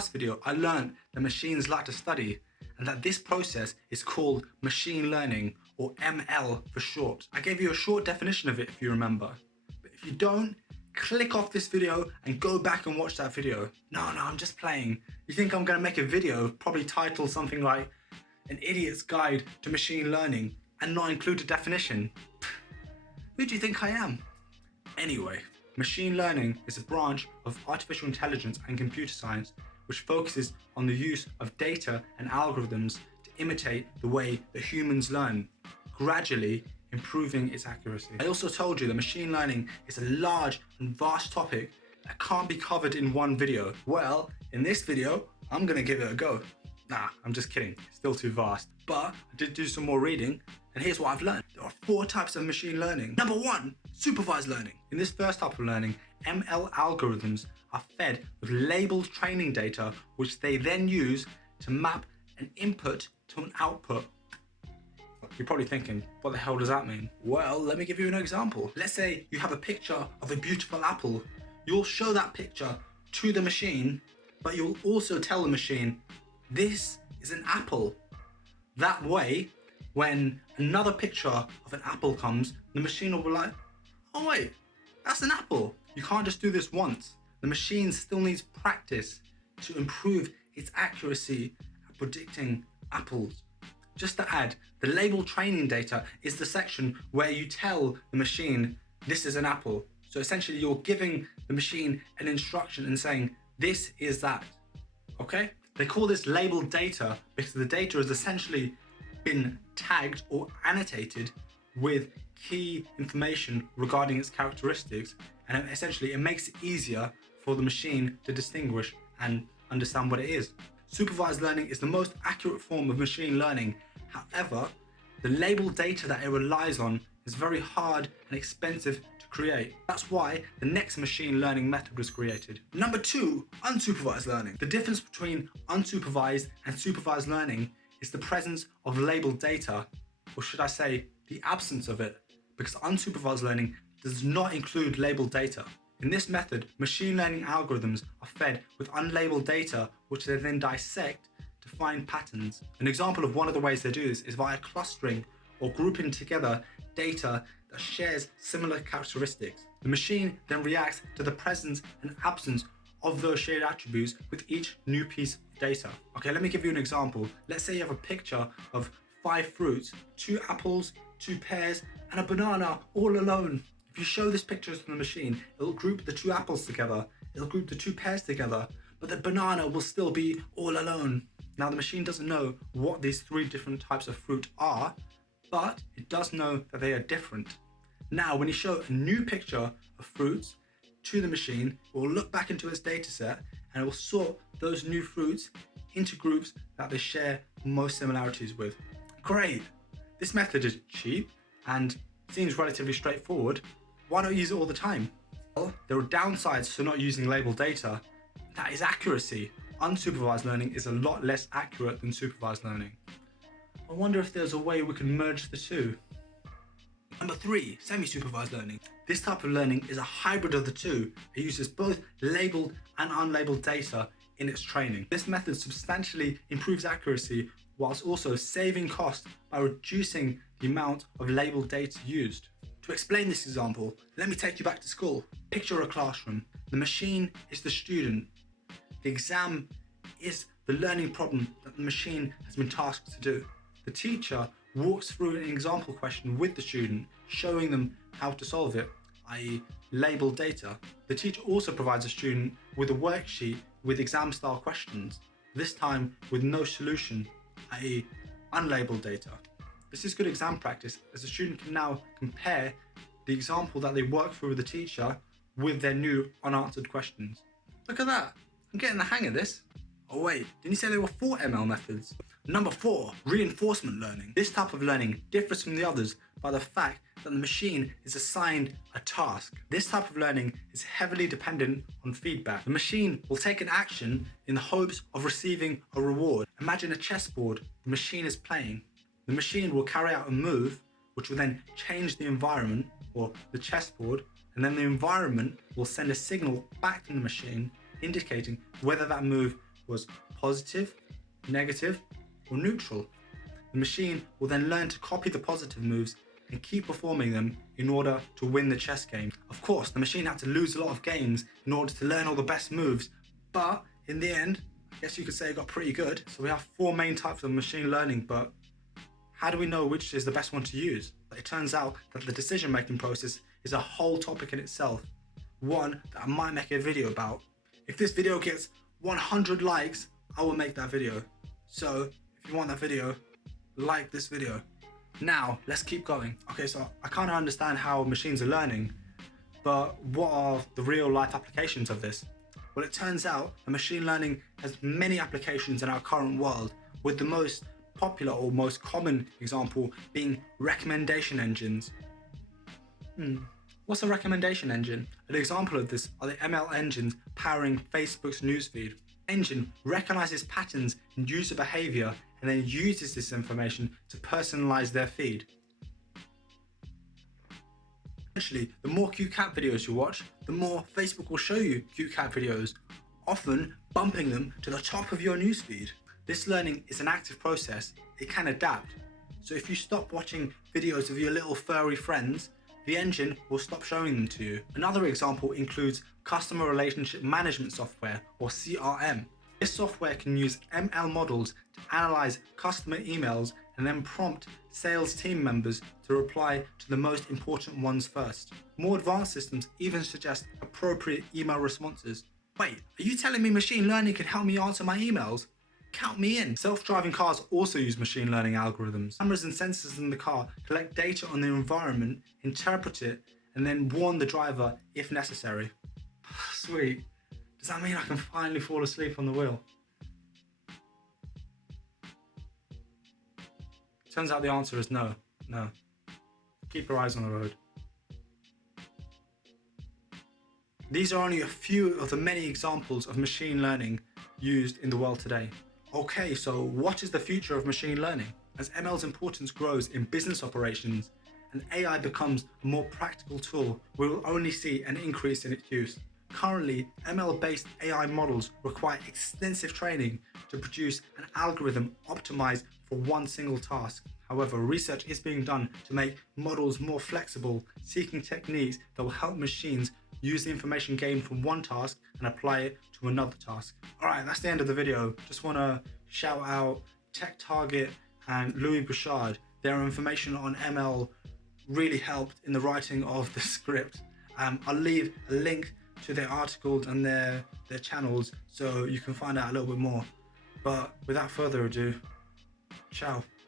last video, I learned that machines like to study and that this process is called machine learning, or ML for short. I gave you a short definition of it if you remember. But if you don't, click off this video and go back and watch that video. No, I'm just playing. You think I'm gonna make a video probably titled something like An Idiot's Guide to Machine Learning and not include a definition? Who do you think I am? Anyway, machine learning is a branch of artificial intelligence and computer science which focuses on the use of data and algorithms to imitate the way that humans learn, gradually improving its accuracy. I also told you that machine learning is a large and vast topic that can't be covered in one video. Well, in this video, I'm gonna give it a go. Nah, I'm just kidding, it's still too vast. But I did do some more reading, and here's what I've learned. There are 4 types of machine learning. Number 1, supervised learning. In this first type of learning, ML algorithms are fed with labeled training data, which they then use to map an input to an output. You're probably thinking, what the hell does that mean? Well, let me give you an example. Let's say you have a picture of a beautiful apple. You'll show that picture to the machine, but you'll also tell the machine, this is an apple. That way, when another picture of an apple comes, the machine will be like, oh wait, that's an apple. You can't just do this once. The machine still needs practice to improve its accuracy at predicting apples. Just to add, the label training data is the section where you tell the machine, this is an apple. So essentially you're giving the machine an instruction and saying, this is that, okay? They call this labeled data because the data has essentially been tagged or annotated with key information regarding its characteristics, and essentially it makes it easier for the machine to distinguish and understand what it is. Supervised learning is the most accurate form of machine learning. However, the labeled data that it relies on is very hard and expensive to create. That's why the next machine learning method was created. Number 2, unsupervised learning. The difference between unsupervised and supervised learning is the presence of labeled data, or should I say, the absence of it, because unsupervised learning does not include labeled data. In this method, machine learning algorithms are fed with unlabeled data, which they then dissect to find patterns. An example of one of the ways they do this is via clustering or grouping together data that shares similar characteristics. The machine then reacts to the presence and absence of those shared attributes with each new piece of data. Okay, let me give you an example. Let's say you have a picture of 5 fruits, 2 apples, 2 pears, and a banana all alone. If you show this picture to the machine, it'll group the 2 apples together, it'll group the 2 pears together, but the banana will still be all alone. Now the machine doesn't know what these 3 different types of fruit are, but it does know that they are different. Now when you show a new picture of fruits to the machine, it will look back into its data set and it will sort those new fruits into groups that they share most similarities with. Great! This method is cheap and seems relatively straightforward. Why not use it all the time? Well, there are downsides to not using labeled data. That is accuracy. Unsupervised learning is a lot less accurate than supervised learning. I wonder if there's a way we can merge the two. Number 3, semi-supervised learning. This type of learning is a hybrid of the two. It uses both labeled and unlabeled data in its training. This method substantially improves accuracy whilst also saving costs by reducing the amount of labeled data used. To explain this example, let me take you back to school. Picture a classroom. The machine is the student. The exam is the learning problem that the machine has been tasked to do. The teacher walks through an example question with the student, showing them how to solve it, i.e. labeled data. The teacher also provides the student with a worksheet with exam-style questions, this time with no solution, i.e. unlabeled data. This is good exam practice as the student can now compare the example that they worked through with the teacher with their new unanswered questions. Look at that, I'm getting the hang of this. Oh wait, didn't you say there were 4 ML methods? Number 4, reinforcement learning. This type of learning differs from the others by the fact that the machine is assigned a task. This type of learning is heavily dependent on feedback. The machine will take an action in the hopes of receiving a reward. Imagine a chessboard the machine is playing. The machine will carry out a move which will then change the environment or the chessboard, and then the environment will send a signal back to the machine indicating whether that move was positive, negative, or neutral. The machine will then learn to copy the positive moves and keep performing them in order to win the chess game. Of course, the machine had to lose a lot of games in order to learn all the best moves, but in the end, I guess you could say it got pretty good. So we have 4 main types of machine learning, but how do we know which is the best one to use? It turns out that the decision-making process is a whole topic in itself, one that I might make a video about. If this video gets 100 likes, I will make that video. So if you want that video, like this video. Now, let's keep going. Okay, so I kind of understand how machines are learning, but what are the real life applications of this? Well, it turns out that machine learning has many applications in our current world, with the most popular or most common example being recommendation engines. What's a recommendation engine? An example of this are the ML engines powering Facebook's newsfeed. Engine recognizes patterns in user behavior and then uses this information to personalize their feed. Essentially, the more cute cat videos you watch, the more Facebook will show you cute cat videos, often bumping them to the top of your newsfeed. This learning is an active process. It can adapt. So if you stop watching videos of your little furry friends, the engine will stop showing them to you. Another example includes customer relationship management software, or CRM. This software can use ML models to analyze customer emails and then prompt sales team members to reply to the most important ones first. More advanced systems even suggest appropriate email responses. Wait, are you telling me machine learning can help me answer my emails? Count me in. Self-driving cars also use machine learning algorithms. Cameras and sensors in the car collect data on the environment, interpret it, and then warn the driver if necessary. Sweet. Does that mean I can finally fall asleep on the wheel? Turns out the answer is no. No. Keep your eyes on the road. These are only a few of the many examples of machine learning used in the world today. Okay, so what is the future of machine learning? As ML's importance grows in business operations and AI becomes a more practical tool, we will only see an increase in its use. Currently, ML-based AI models require extensive training to produce an algorithm optimized for one single task. However, research is being done to make models more flexible, seeking techniques that will help machines use the information gained from one task and apply it to another task. Alright, that's the end of the video. Just want to shout out TechTarget and Louis Bouchard. Their information on ML really helped in the writing of the script. I'll leave a link to their articles and their channels so you can find out a little bit more. But without further ado, ciao.